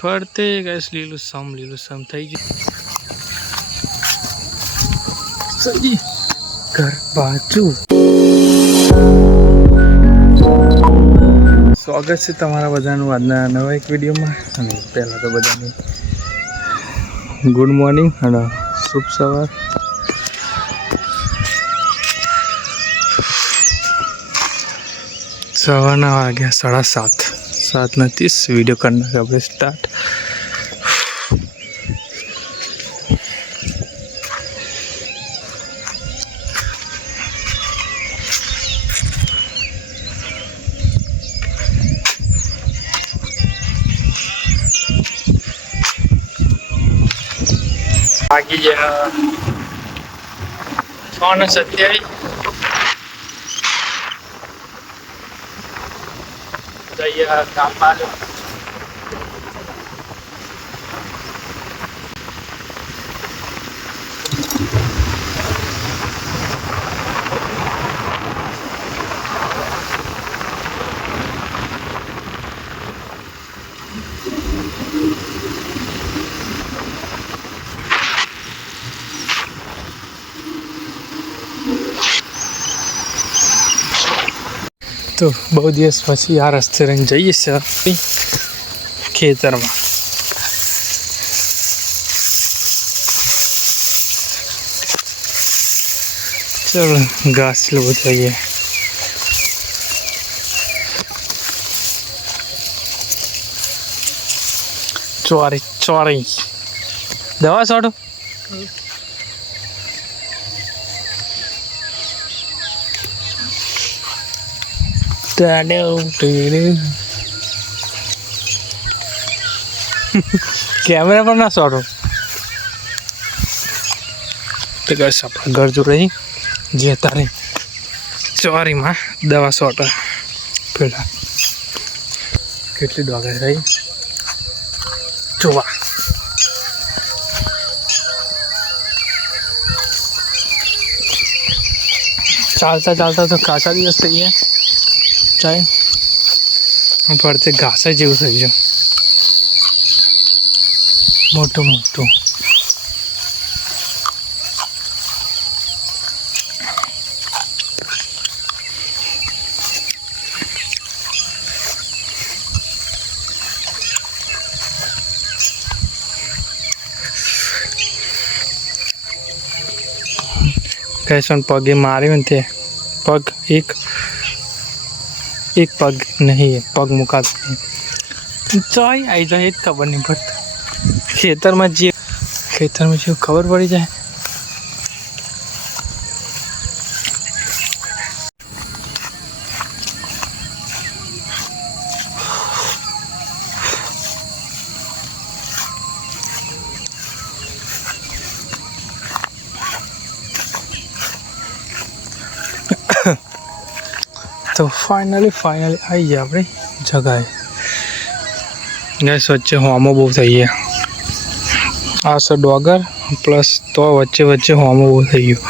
ફરતે ગેસ લીલું થઈ ગયું ઘર બાજુ. સ્વાગત છે તમારા બધાનું આજના નવા એક વિડીયોમાં. અને પહેલાં તો બધાને ગુડ મોર્નિંગ અને શુભ સવાર. સવારના વાગ્યા 7:30 વિડીયો કરી નાખ્યો આપણે સ્ટાર્ટ. વાગી ગયા 6:27. જઈએ કામ બાજુ. તો બહુ દિવસ પછી આ રસ્તે રહીને જઈએ છીએ ખેતરમાં. ચલો ઘાસ લેવું જોઈએ. ચોરી દવા છોડો. કેમેરા પર ના છોડો. તો બસ આપણા ઘર જો રહી જે તારે ચોરીમાં દવા છોટો. પેલા કેટલી ડોગર રહી જોવા. ચાલતા તો કાચા દિવસ થઈ ગયા. ચાય ફરતે ઘાસ જેવું થઈ ગયું મોટું. કહેશો પગે માર્યું ને તે પગ એક પગ નહીં, પગ મુકાતો નહીં. ચોય આવી જાય એ જ ખબર નહીં પડતી. ખેતરમાં જે ખબર પડી જાય. તો ફાઇનલી આવી ગયા આપણે જગાએ. ગેસ વચ્ચે હોમો બહુ થઈ ગયા. આ છે ડોગર પ્લસ તો વચ્ચે હોમો બહુ થઈ ગયું.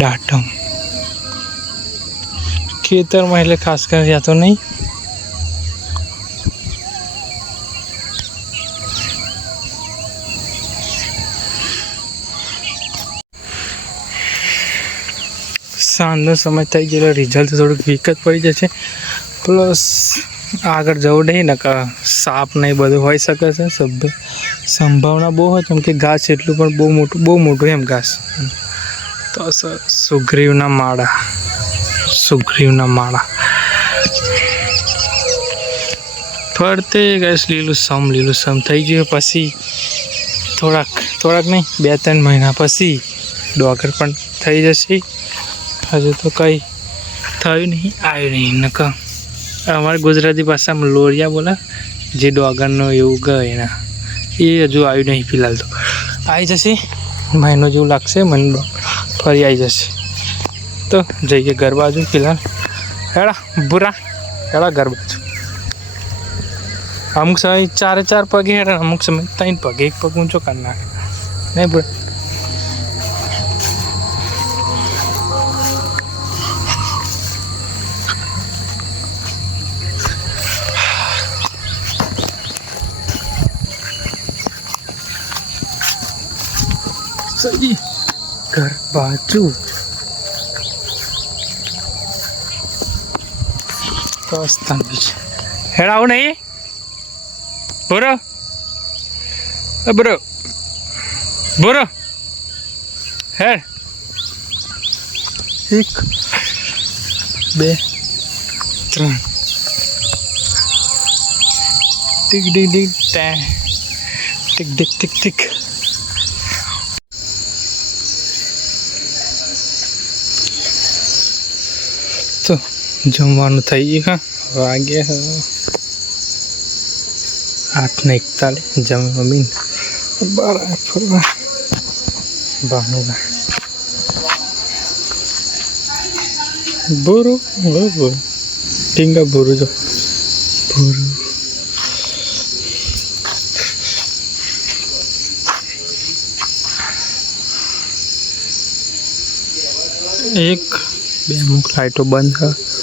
દાટમ ખેતરમાં એટલે ખાસ કરીને જતો નહીં. સાંજનો સમય થઈ ગયેલો. રિઝલ્ટ થોડુંક વીક જ પડી જશે. પ્લસ આગળ જવું નહીં ને સાપ ને એ બધું હોઈ શકે છે. સંભાવના બહુ હોય કેમ કે ઘાસ એટલું પણ બહુ મોટું એમ ઘાસ. તો સુગ્રીવના માળા ફરતે ગેસ લીલું થઈ ગયું. પછી થોડાક નહીં 2-3 મહિના પછી ડોગર પણ થઈ જશે. હજુ તો કંઈ થયું નહીં, આવ્યું નહીં. નકા અમારે ગુજરાતી ભાષામાં લોરિયા બોલા જે ડોગરનો એવું કહે એના એ હજુ આવ્યું નહીં. ફિલહાલ તો આવી જશે, મહિનો જેવું લાગશે. મને ફરી આવી જશે. તો જઈએ ઘર બાજુ. ફિલહાલ હેડા ઘર બાજુ. અમુક સમય 4 પગે હેડે, અમુક સમય 3 પગે. 1 પગ ઊંચો કરી નાખે નહીં બુરા. સહી ઘર બાજુ રસ્તાન બીજે હેડ આવું નહીં બોરો બોરો બોરો હેડ 1 2 3 tick tick tick tick tick tick tick તો જમવાનું થઈ ગયું વાગે 8:41 જમી મમ્મી બહાર ફરવા બાનું બોરું ટીંગા બોરું જો બોરું એક બે અમુક લાઈટો બંધ